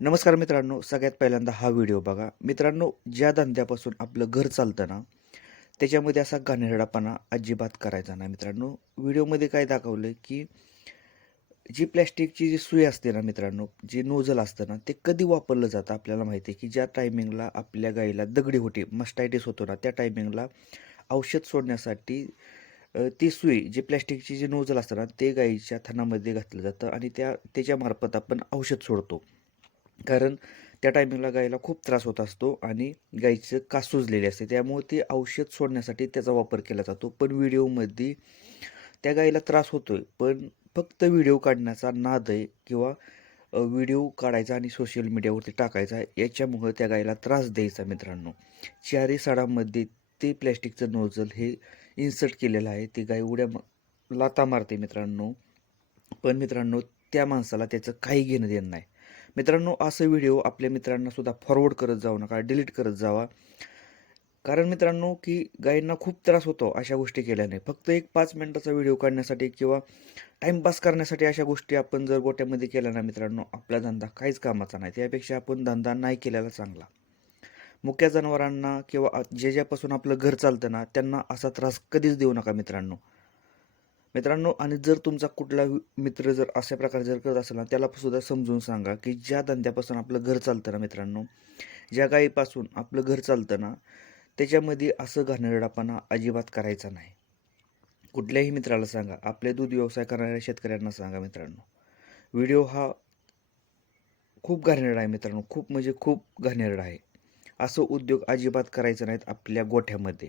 नमस्कार मित्रांनो सगळ्यात पहिल्यांदा हा व्हिडिओ बघा. मित्रांनो ज्या धंद्यापासून आपलं घर चालतं ना त्याच्यामध्ये असा घाणेरडापणा अजिबात करायचा नाही मित्रांनो. व्हिडिओमध्ये काय दाखवलं की जी प्लॅस्टिकची जी सुई असते ना मित्रांनो जे नोझल असतं ना ते कधी वापरलं जातं आपल्याला माहिती आहे की ज्या टायमिंगला आपल्या गाईला दगडी होती मस्टायटिस होतो ना त्या टायमिंगला औषध सोडण्यासाठी ती सुई जी प्लॅस्टिकची जी नोझल असतं ना ते गाईच्या थनामध्ये घातलं जातं आणि त्या त्याच्यामार्फत आपण औषध सोडतो. कारण त्या टायमिंगला गाईला खूप त्रास होत असतो आणि गाईचं कास सुजलेली असते. त्यामुळे ते औषध सोडण्यासाठी त्याचा वापर केला जातो. पण व्हिडिओमध्ये त्या गाईला त्रास होतो आहे पण फक्त व्हिडिओ काढण्याचा नाद आहे किंवा व्हिडिओ काढायचा आणि सोशल मीडियावरती टाकायचा याच्यामुळं त्या गाईला त्रास द्यायचा मित्रांनो. चारी साडामध्ये ते प्लॅस्टिकचं नोझल हे इन्सर्ट केलेलं आहे. ती गाय उड्या लाता मारते मित्रांनो. पण मित्रांनो त्या माणसाला त्याचं काही घेणं देणं नाही. मित्रांनो असं व्हिडिओ आपल्या मित्रांना सुद्धा फॉरवर्ड करत जाऊ नका डिलीट करत जावा. कारण मित्रांनो की गायींना खूप त्रास होतो अशा गोष्टी केल्याने. फक्त एक पाच मिनटाचा व्हिडिओ काढण्यासाठी किंवा टाईमपास करण्यासाठी अशा गोष्टी आपण जर गोट्यामध्ये केल्या ना मित्रांनो आपला धंदा काहीच कामाचा नाही. त्यापेक्षा आपण धंदा नाही केलेला चांगला. मुक्या जनावरांना किंवा जे ज्यापासून आपलं घर चालतं ना त्यांना असा त्रास कधीच देऊ नका मित्रांनो. मित्रांनो आणि जर तुमचा कुठला मित्र जर अशा प्रकारे जर करत असेल ना त्याला सुद्धा समजून सांगा की ज्या धंद्यापासून आपलं घर चालतं ना मित्रांनो ज्या गायीपासून आपलं घर चालतं ना त्याच्यामध्ये असं घाणेरडापणा अजिबात करायचा नाही. कुठल्याही मित्राला सांगा आपले दूध व्यवसाय करणाऱ्या शेतकऱ्यांना सांगा मित्रांनो. व्हिडिओ हा खूप घाणेरडा आहे मित्रांनो खूप म्हणजे खूप घाणेरडा आहे. असं उद्योग अजिबात करायचं नाहीत आपल्या गोठ्यामध्ये.